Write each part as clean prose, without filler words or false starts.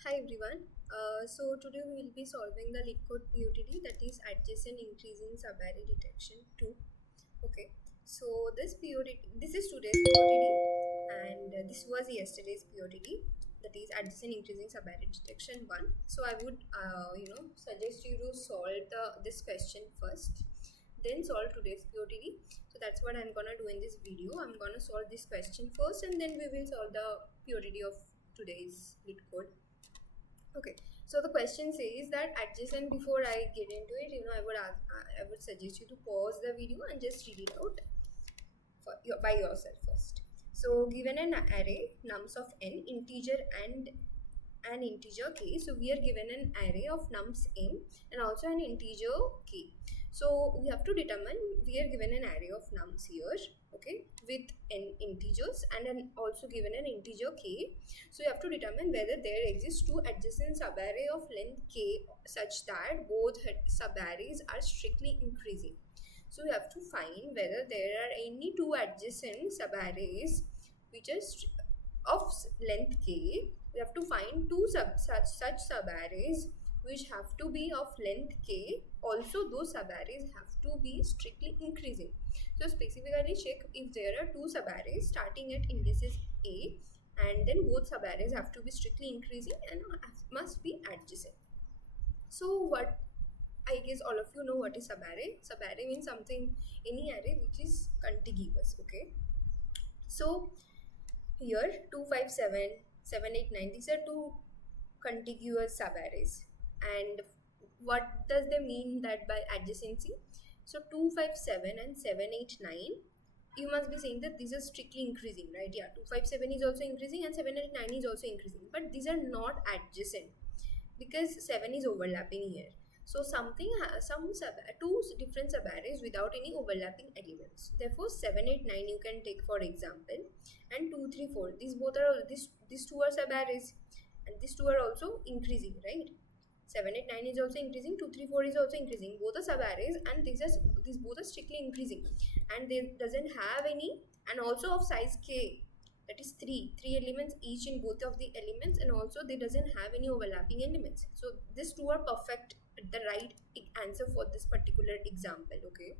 Hi everyone. So today we will be solving the LeetCode POTD, that is adjacent increasing subarray detection 2. Okay. So this is today's POTD and this was yesterday's POTD, that is adjacent increasing subarray detection 1. So I would suggest you to solve this question first, then solve today's POTD. So that's what I'm gonna do in this video. I'm gonna solve this question first and then we will solve the POTD of today's LeetCode. Okay, so the question says that adjacent. Before I get into it, I would suggest you to pause the video and just read it out by yourself first. So given an array nums of n, integer and an integer k. So we are given an array of nums m and also an integer k. So we have to determine, we are given an array of nums here, okay, with n integers and also given an integer k. So you have to determine whether there exists two adjacent subarray of length k such that both subarrays are strictly increasing. So you have to find whether there are any two adjacent subarrays which is of length k. We have to find two such subarrays which have to be of length k. Also those subarrays have to be strictly increasing. So specifically check if there are two subarrays starting at indices a and then both subarrays have to be strictly increasing and must be adjacent. So what, I guess all of you know what is subarray. Subarray means something, any array which is contiguous. Okay, so here 2, 5, 7, 7, 8, 9, these are two contiguous subarrays. And what does they mean that by adjacency? So 2, 5, 7 and 7, 8, 9, you must be saying that these are strictly increasing, right? Yeah, 2, 5, 7 is also increasing and 7, 8, 9 is also increasing, but these are not adjacent because 7 is overlapping here. So two different subarrays without any overlapping elements. Therefore 7, 8, 9 you can take for example, and 2, 3, 4, these two are subarrays and these two are also increasing, right? 7, 8, 9 is also increasing, 2, 3, 4 is also increasing, both are subarrays and these both are strictly increasing and they doesn't have any, and also of size k, that is 3 elements each in both of the elements, and also they doesn't have any overlapping elements. So these two are perfect, the right answer for this particular example. Okay,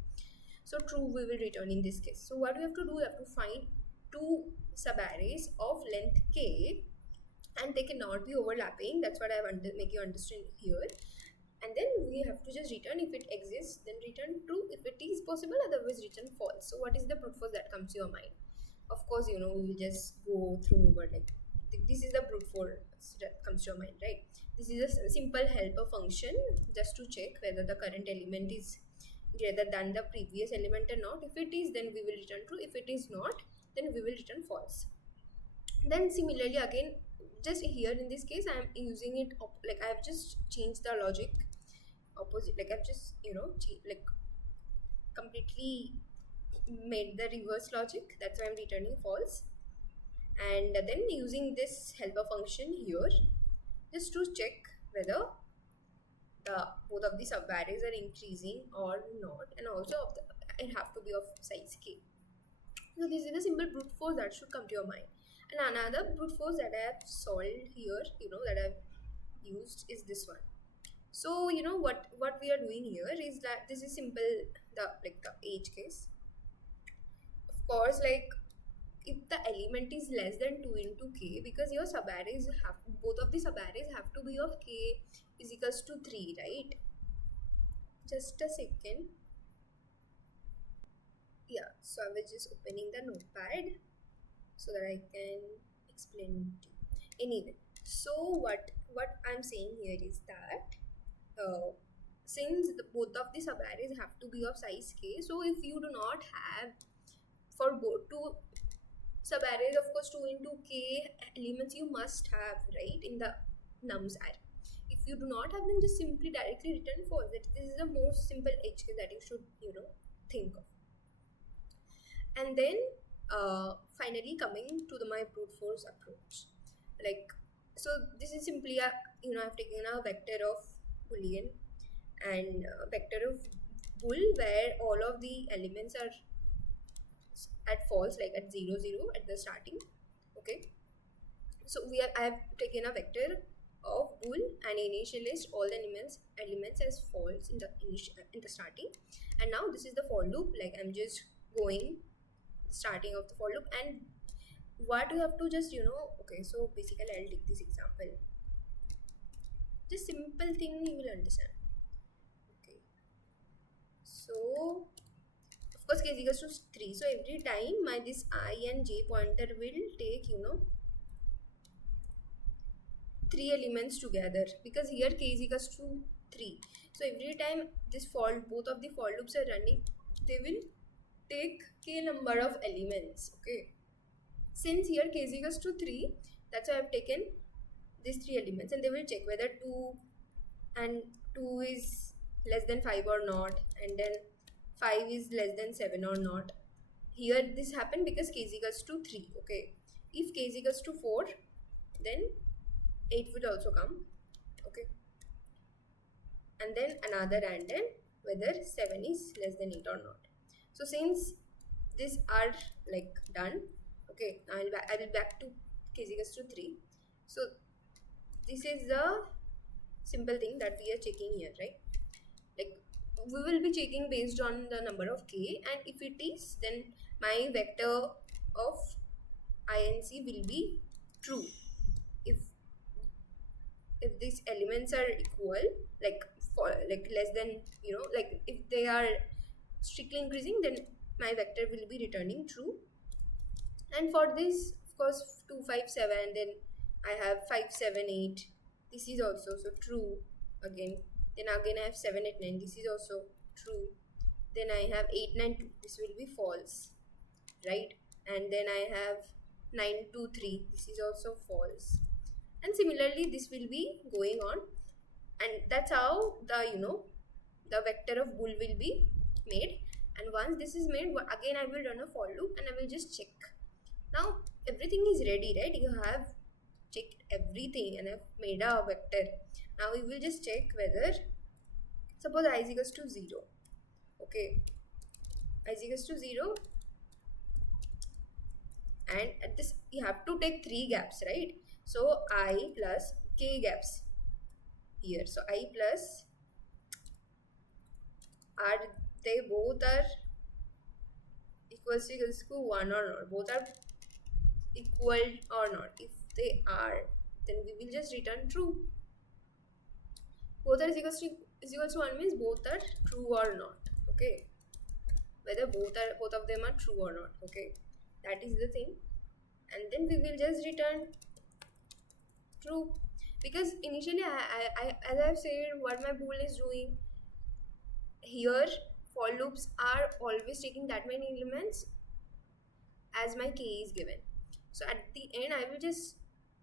so true we will return in this case. So what we have to do, we have to find two subarrays of length k and they cannot be overlapping. That's what I want to make you understand here. And then we have to just return, if it exists then return true, if it is possible otherwise return false. So what is the brute force that comes to your mind? Of course, we will just go through over, like this is the brute force that comes to your mind, right? This is a simple helper function just to check whether the current element is greater than the previous element or not. If it is, then we will return true. If it is not, then we will return false. Then similarly again, just here in this case I am using it like I have just changed the logic opposite, like I've just like completely made the reverse logic. That's why I'm returning false. And then using this helper function here just to check whether the both of the subarrays are increasing or not, and also it have to be of size k. So this is a simple brute force that should come to your mind. And another brute force that I have solved here, that I've used is this one. So what we are doing here is that this is simple, the age case. Of course, like if the element is less than 2 into k, because your subarrays both of the subarrays have to be of k is equals to 3, right? Just a second. Yeah, so I was just opening the notepad so that I can explain to you. Anyway, so what I'm saying here is that since both of the subarrays have to be of size k, so if you do not have for both two subarrays, of course 2 into k elements you must have, right, in the nums array. If you do not have them, just simply directly return false. This is the most simple edge case that you should think of. And then finally coming to my brute force approach, like, so this is simply a I've taken a vector of boolean and a vector of bool where all of the elements are at false, like at 0 0 at the starting. Okay, so I have taken a vector of bool and initialize all the elements as false in the starting. And now this is the for loop, like I'm just going starting of the for loop. And what you have to just okay, so basically I'll take this example, just simple thing you will understand. Okay, so of course k is equals to 3, so every time my this I and j pointer will take 3 elements together, because here k is equals to 3. So every time this both of the for loops are running, they will take k number of elements. Okay, since here k is equals to 3, that's why I have taken these 3 elements, and they will check whether 2 and 2 is less than 5 or not, and then 5 is less than 7 or not. Here this happened because k is equals to 3. Okay, if k is equals to 4, then 8 would also come. Okay, and then another, and then whether 7 is less than 8 or not. So since these are like done, okay, I will back to k is equals to 3. So this is the simple thing that we are checking here, right? Like we will be checking based on the number of k, and if it is, then my vector of inc will be true. If these elements are equal, like for like less than, like if they are strictly increasing, then my vector will be returning true. And for this, of course, 2 5 7, then I have 5 7 8, this is also so true again. Then again I have 7 8 9, this is also true. Then I have 8 9 2, this will be false, right? And then I have 9 2 3, this is also false. And similarly this will be going on, and that's how the vector of bool will be made. And once this is made, again I will run a for loop, and I will just check. Now everything is ready, right? You have checked everything and I've made a vector. Now we will just check whether, suppose I is equals to 0. Okay, I is equals to 0, and at this you have to take 3 gaps, right? So I plus k gaps here. So I plus, are they both are equals to 1 or not? Both are equal or not? If they are, then we will just return true. Both are equals to 1 means both are true or not. Okay, whether both of them are true or not. Okay, that is the thing. And then we will just return true, because initially I as I've said, what my bool is doing here, for loops are always taking that many elements as my k is given. So at the end I will just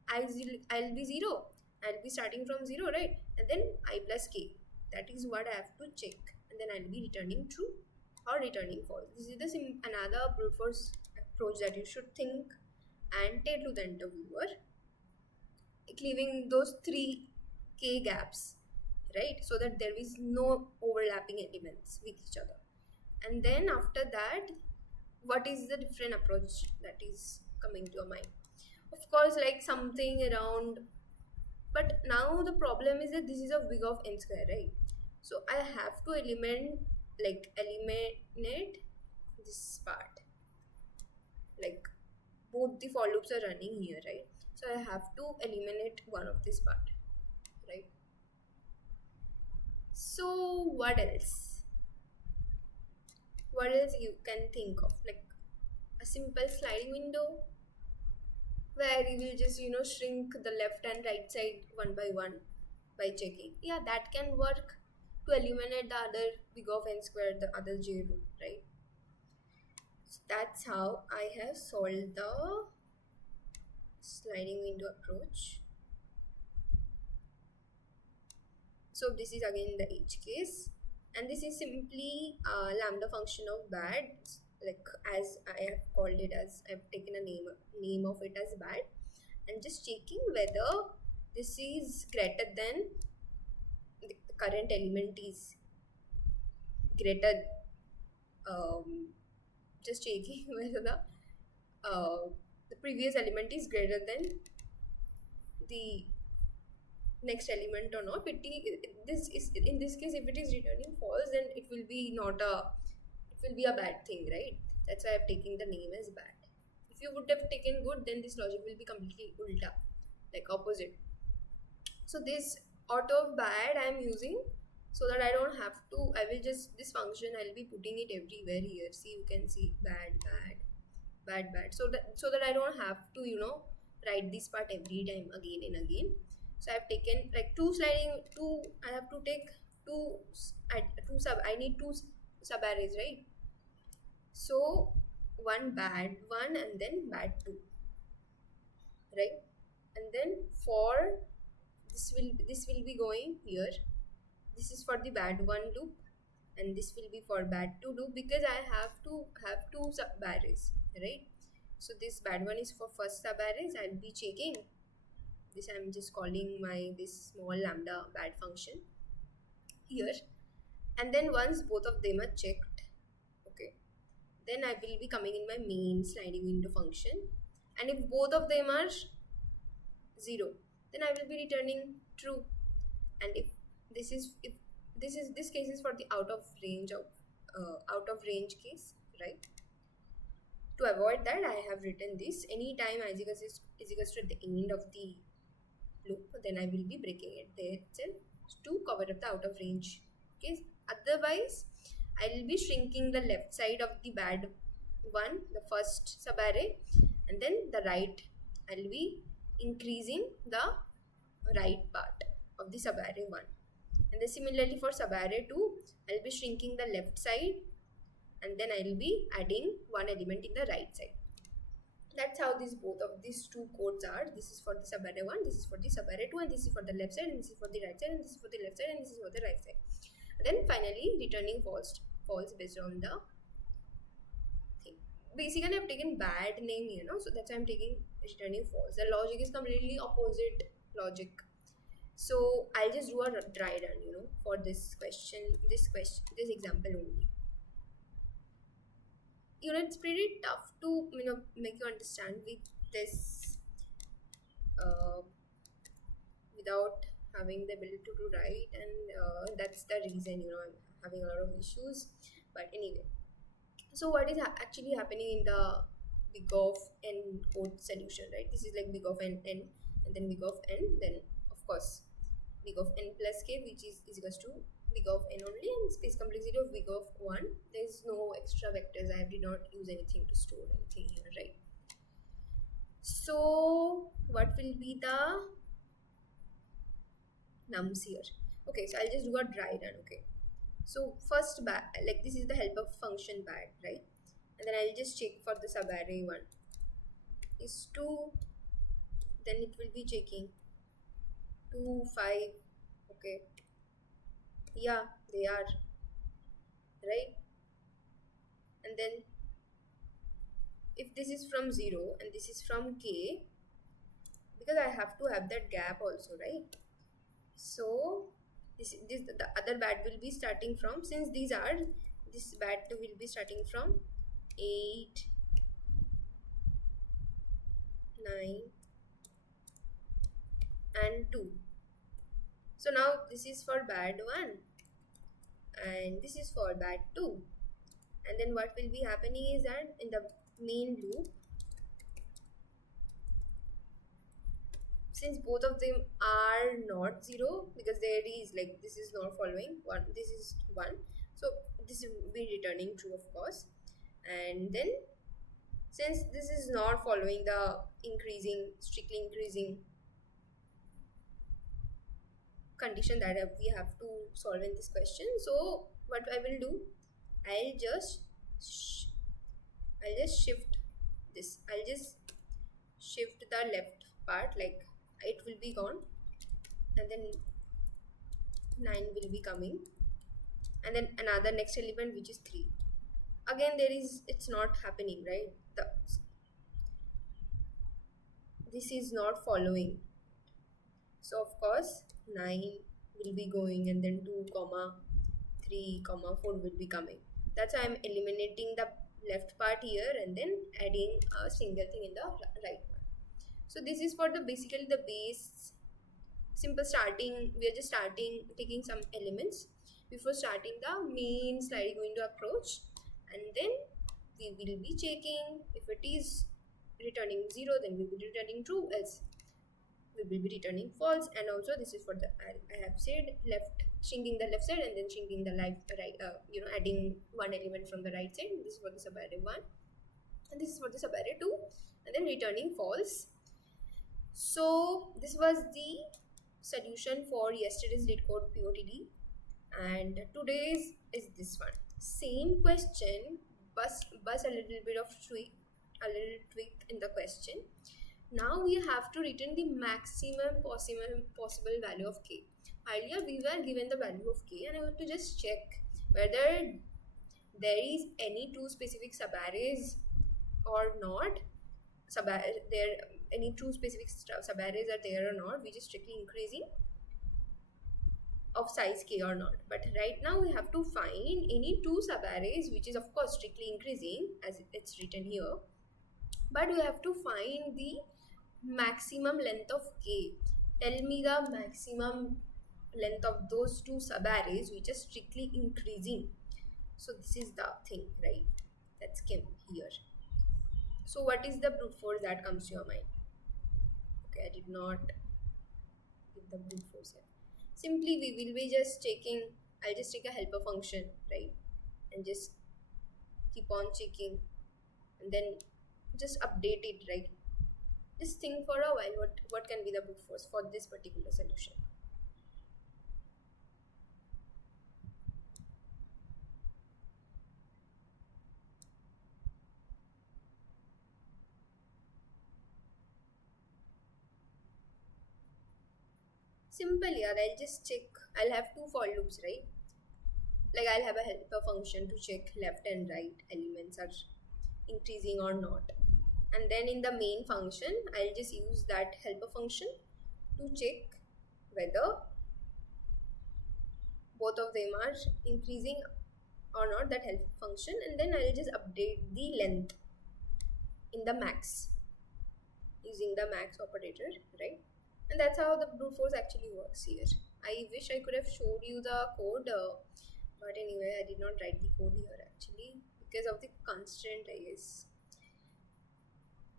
I'll be 0, I'll be starting from 0, right? And then I plus k, that is what I have to check, and then I'll be returning true or returning false. This is the another brute force approach that you should think and tell to the interviewer, leaving those 3 k gaps, right? So that there is no overlapping elements with each other. And then after that, what is the different approach that is coming to your mind? Of course, like something around, but now the problem is that this is of big of n square, right? So I have to eliminate this part, like both the for loops are running here, right? So I have to eliminate one of this part, right? So what else you can think of? Like a simple sliding window where you will just shrink the left and right side one by one by checking. Yeah, that can work to eliminate the other big of n squared, the other j root, right? So that's how I have solved the sliding window approach. So this is again the edge case, and this is simply a lambda function of bad, like as I have called it, as I've taken a name of it as bad, and just checking whether this is greater than the current element is greater, just checking whether the previous element is greater than the next element or not. This is, in this case, if it is returning false, then it will be not a, it will be a bad thing, right? That's why I've taken the name as bad. If you would have taken good, then this logic will be completely ulta, like opposite. So this out of bad I'm using so that I don't have to, I will just, this function I'll be putting it everywhere here. See, you can see bad, bad, bad, bad, so that I don't have to, write this part every time again and again. So I've taken like two, I have to take I need two subarrays, right? So one bad one and then bad two, right? And then for this will be going here. This is for the bad one loop, and this will be for bad two loop, because I have to have two subarrays, right? So this bad one is for first subarrays. I'll be checking this. I'm just calling my this small lambda bad function here, and then once both of them are checked, okay, then I will be coming in my main sliding window function, and if both of them are 0, then I will be returning true. And if this case is for the out of range case, right? To avoid that, I have written this: anytime I is equals to at the end of the loop, then I will be breaking it there itself to cover up the out of range case. Otherwise, I will be shrinking the left side of the bad one, the first subarray, and then the right, I will be increasing the right part of the subarray 1. And then similarly for subarray 2, I will be shrinking the left side, and then I will be adding one element in the right side. That's how both of these two codes are. This is for the subarray 1, this is for the subarray 2, and this is for the left side, and this is for the right side, and this is for the left side, and this is for the right side. And then finally returning false based on the thing. Basically, I've taken bad name here, so that's why I'm taking returning false. The logic is completely opposite logic. So I'll just do a dry run, for this example only. It's pretty tough to, make you understand with this without having the ability to write, and that's the reason, I'm having a lot of issues. But anyway, so what is actually happening in the big of n code solution, right? This is like big of n, and then big of n, then of course big of n plus k, which is equals to big of n only, and space complexity of big of 1. There's no extra vectors. I did not use anything to store anything here, right? So what will be the nums here? Okay, so I'll just do a dry run. Okay, so first bad, like this is the helper function bad, right? And then I'll just check for the subarray 1 is 2, then it will be checking 2, 5. Okay, yeah, they are right. And then if this is from 0 and this is from k, because I have to have that gap also, right? So this the other bad will be starting from, since these are, this bad 2 will be starting from 8, 9 and 2. So now this is for bad 1 and this is for bad 2. And then what will be happening is that in the main loop, since both of them are not 0, because there is like, this is not following 1, this is 1, so this will be returning true, of course. And then since this is not following the strictly increasing condition that we have to solve in this question, so what I will do, I'll just shift this. I'll just shift the left part, like it will be gone, and then 9 will be coming, and then another next element, which is 3. Again, it's not happening, right? This is not following, so of course 9 will be going, and then 2, 3, 4 will be coming. That's why I'm eliminating the left part here and then adding a single thing in the right one. So this is for basically the base simple starting. We are just starting taking some elements before starting the main sliding window approach, and then we will be checking. If it is returning 0, then we will be returning true, else we will be returning false. And also this is for the, I have said, left, shrinking the left side and then shrinking the right, adding one element from the right side. This is for the subarray 1 and this is for the subarray 2, and then returning false. So this was the solution for yesterday's LeetCode POTD, and today's is this one. Same question, but a little bit of tweak, in the question. Now we have to return the maximum possible value of k. Earlier we were given the value of k, and I have to just check whether there is any two specific subarrays or not. Any two specific subarrays are there or not, which is strictly increasing of size k or not. But right now we have to find any two subarrays which is of course strictly increasing as it's written here, but we have to find the maximum length of k. Tell me the maximum length of those two subarrays which are strictly increasing. So this is the thing, right? That's came here. So what is the brute force that comes to your mind? Okay, I did not give the brute force here. Simply we will be just taking, I'll just take a helper function, right? And just keep on checking and then just update it, right? Just think for a while what can be the brute force for this particular solution. Simple, yeah. I'll just check. I'll have two for loops, right? Like I'll have a helper function to check left and right elements are increasing or not. And then in the main function, I'll just use that helper function to check whether both of them are increasing or not, that helper function. And then I'll just update the length in the max using the max operator, right? And that's how the brute force actually works here. I wish I could have showed you the code, but anyway, I did not write the code here actually because of the constraint, I guess.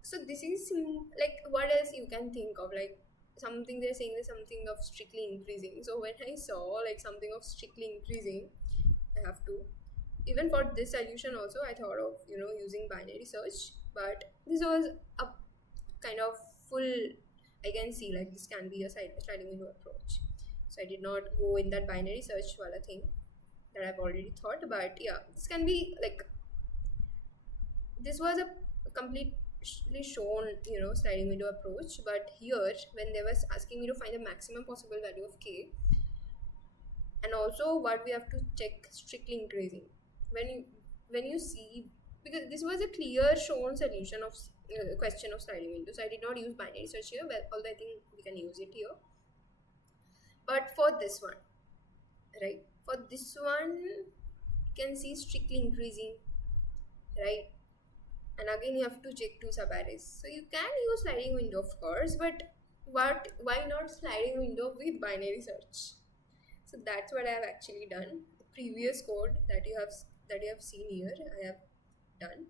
So this is like, what else you can think of? Like something they're saying is something of strictly increasing. So when I saw like something of strictly increasing, I have to, even for this solution also, I thought of using binary search, but this was a kind of full, I can see like this can be a sliding window approach. So I did not go in that binary search wala thing that I've already thought. But yeah, this can be like, this was a completely shown sliding window approach. But here when they was asking me to find the maximum possible value of k, and also what we have to check strictly increasing, when you see, because this was a clear shown solution of question of sliding window, so I did not use binary search here, but although I think we can use it here. But for this one, right, for this one you can see strictly increasing, right? And again you have to check two subarrays. So you can use sliding window of course, but why not sliding window with binary search? So that's what I have actually done. The previous code that you have seen here, I have done.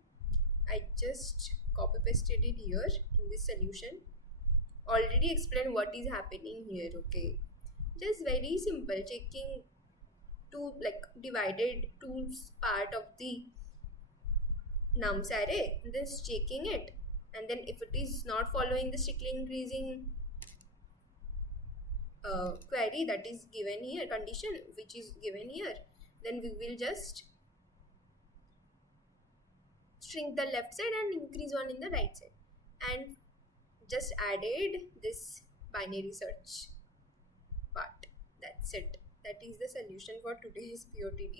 I just copy pasted it here in this solution. Already explained what is happening here, okay? Just very simple, checking two like divided two part of the nums array, and then checking it, and then if it is not following the strictly increasing query that is given here, condition which is given here, then we will just shrink the left side and increase one in the right side, and just added this binary search part. That's it. That is the solution for today's POTD.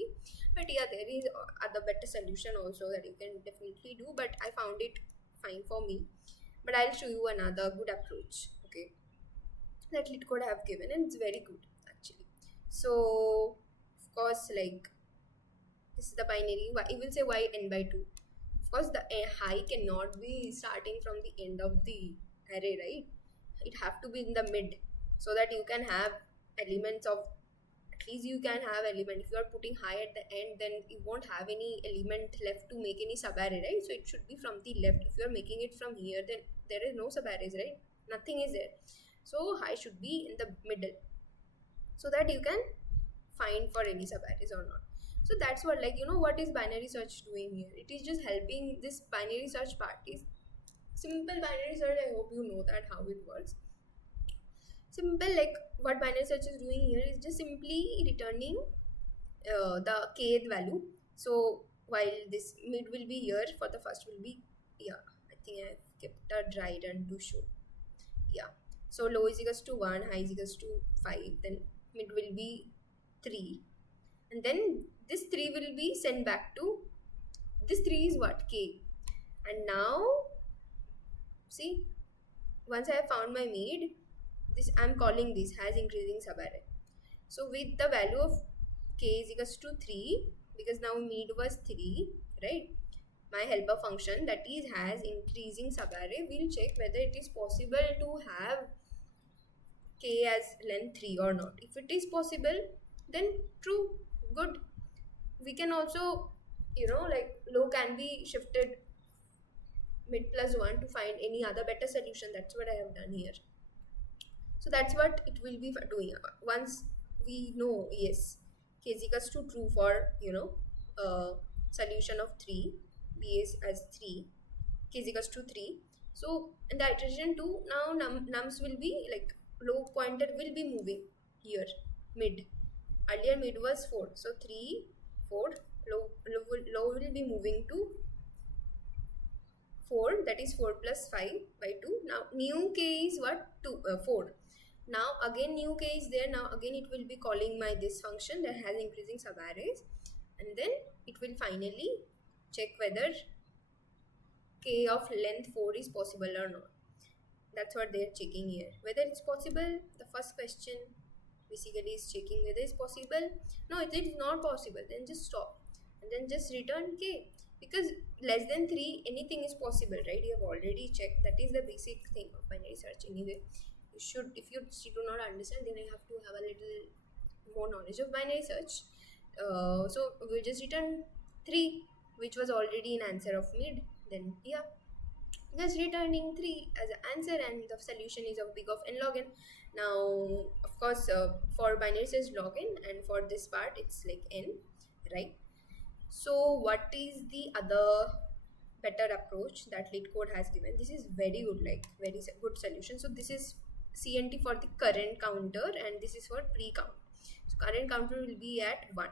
But yeah, there is other better solution also that you can definitely do, but I found it fine for me. But I'll show you another good approach, okay, that LeetCode have given, and it's very good actually. So of course, like this is the binary, it will say y n by 2. Of course the high cannot be starting from the end of the array, right? It have to be in the mid. so that you can have elements of, at least you can have element. If you are putting high at the end, then you won't have any element left to make any subarray, right? So it should be from the left. If you are making it from here, then there is no subarrays, right? Nothing is there. So high should be in the middle, so that you can find for any subarrays or not. So that's what, like, what is binary search doing here? It is just helping this binary search part is simple binary search. I hope you know that how it works. Simple, like what binary search is doing here is just simply returning the kth value. So while this mid will be here, for the first will be, yeah, I think I have kept a dry run to show. Yeah, so low is equals to 1, high is equals to 5, then mid will be 3, and then this 3 will be sent back to, this 3 is what, k. And now see, once I have found my mid, this I'm calling this has increasing subarray. So with the value of k is equals to 3, because now mid was 3, right? My helper function, that is has increasing subarray, will check whether it is possible to have k as length 3 or not. If it is possible, then true, good. We can also, like low can be shifted mid plus 1 to find any other better solution. That's what I have done here. So that's what it will be doing. Once we know, yes, k is equals to true for, solution of 3, b is as 3, k is equals to 3. So in the iteration 2, now nums will be like, low pointer will be moving here, mid. Earlier mid was 4, so 3, 4, low will be moving to 4, that is 4 plus 5 by 2. Now new k is what, 4. Now again new k is there. Now again it will be calling my this function that has increasing subarrays, and then it will finally check whether k of length 4 is possible or not. That's what they are checking here, whether it's possible. The first question basically is checking whether it's possible. No, if it is not possible, then just stop and then just return k, because less than 3 anything is possible, right? You have already checked. That is the basic thing of binary search anyway. You should, if you still do not understand, then you have to have a little more knowledge of binary search. So we just return 3, which was already an answer of mid. Then yeah, just returning 3 as an answer, and the solution is of big of n log n. Now of course, for binary search log n, and for this part it's like n, right? So what is the other better approach that LeetCode has given? This is very good, like very good solution. So this is CNT for the current counter, and this is for pre-count. So current counter will be at 1.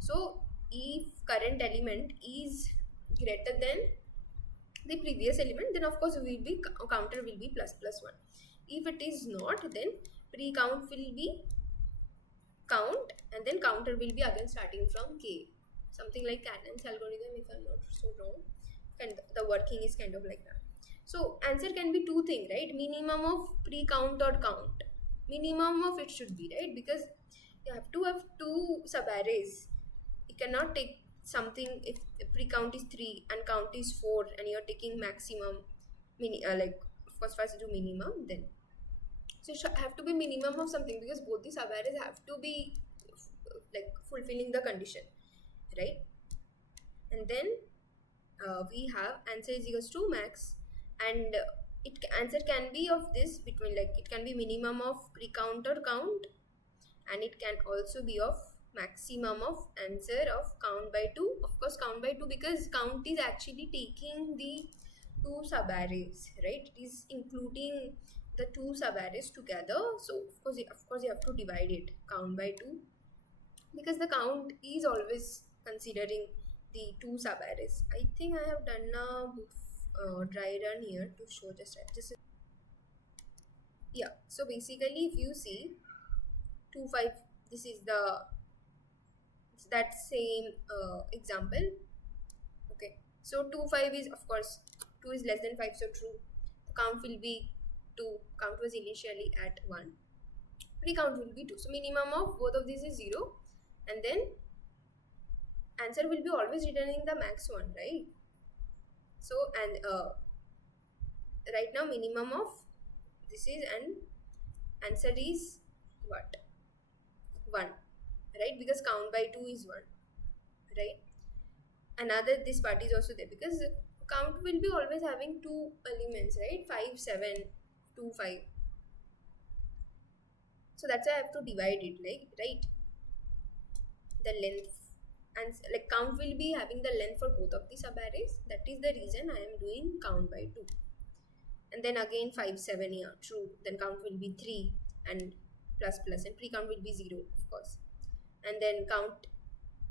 So if current element is greater than the previous element, then of course counter will be plus 1. If it is not, then pre-count will be count, and then counter will be again starting from k. Something like Cannon's algorithm, if I'm not so wrong. And the working is kind of like that. So answer can be 2 things, right? Minimum of pre-count or count. Minimum of it should be, right? Because you have to have 2 subarrays. You cannot take something if pre-count is 3 and count is 4, and you're taking maximum, like of course first do minimum, then. So it should have to be minimum of something, because both the subarrays have to be like fulfilling the condition, right? And then we have answer is equals to max, and answer can be of this between, like it can be minimum of pre-count or count, and it can also be of maximum of answer of count by 2. Of course count by 2, because count is actually taking the 2 subarrays, right? It is including the 2 subarrays together. So of course you have to divide it, count by 2, because the count is always considering the 2 subarrays. I think I have done a dry run here to show just yeah. So basically, if you see 2 5, this is that same example. Okay, so 2 5 is, of course 2 is less than 5, so true. The count will be 2. Count was initially at 1. Pre-count will be 2. So minimum of both of these is 0, and then answer will be always returning the max one, right? So, and right now minimum of this is, and answer is what? 1, right? Because count by 2 is 1, right? Another, this part is also there because count will be always having 2 elements, right? 5, 7, 2, 5. So that's why I have to divide it, like, right? The length, and like count will be having the length for both of the subarrays. That is the reason I am doing count by 2. And then again 5, 7, yeah, true. Then count will be 3 and plus plus, and pre-count will be 0, of course. And then count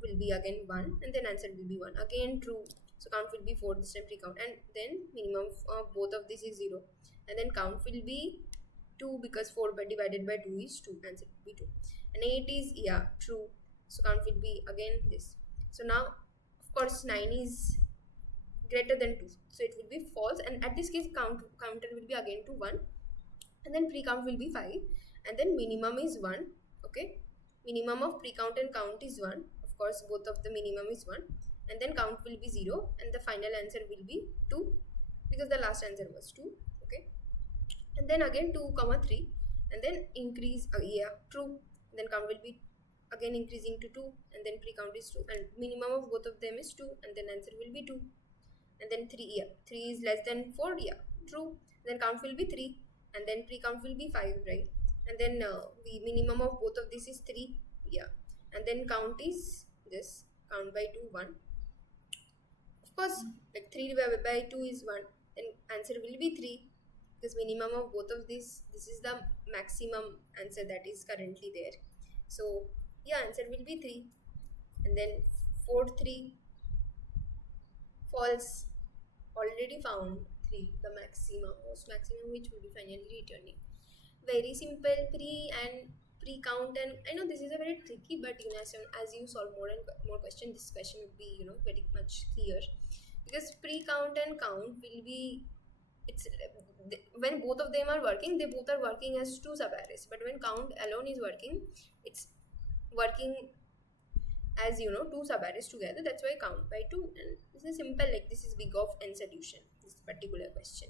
will be again 1, and then answer will be 1. Again true. So count will be 4, this time pre-count. And then minimum of both of this is 0. And then count will be 2 because 4 divided by 2 is 2. Answer will be 2. And 8 is, yeah, true. So count will be again this. So now, of course, 9 is greater than 2. So it will be false. And at this case, counter will be again to 1. And then pre-count will be 5. And then minimum is 1. Okay. Minimum of pre-count and count is 1. Of course, both of the minimum is 1. And then count will be 0. And the final answer will be 2. Because the last answer was 2. Okay. And then again 2, 3. And then increase, yeah, true. And then count will be again increasing to 2, and then pre-count is 2, and minimum of both of them is 2, and then answer will be 2. And then 3, yeah, 3 is less than 4, yeah, true. Then count will be 3, and then pre-count will be 5, right? And then the minimum of both of this is 3, yeah. And then count is this, count by 2, 1. Of course, like 3 divided by 2 is 1, then answer will be 3, because minimum of both of this is the maximum answer that is currently there. So yeah, answer will be 3. And then 4, 3, false, already found 3, the maximum, most maximum, which will be finally returning. Very simple pre-count, and I know this is a very tricky, but as you solve more and more questions, this question will be very much clear, because pre-count and count will be, it's when both of them are working, they both are working as 2 subarrays, but when count alone is working, it's working as 2 subarrays together. That's why count by 2. And this is simple, like this is big of n solution, this particular question.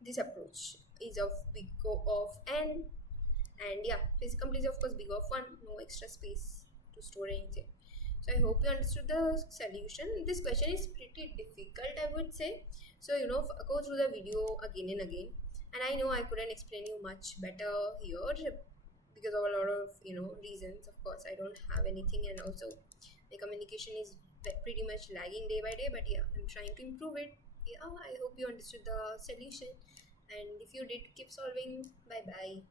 This approach is of big of n, and yeah, please complete of course big of 1, no extra space to store anything. So I hope you understood the solution. This question is pretty difficult, I would say. So go through the video again and again. And I know I couldn't explain you much better here because of a lot of reasons. Of course, I don't have anything, and also the communication is pretty much lagging day by day. But yeah, I'm trying to improve it. Yeah, I hope you understood the solution. And if you did, keep solving. Bye bye.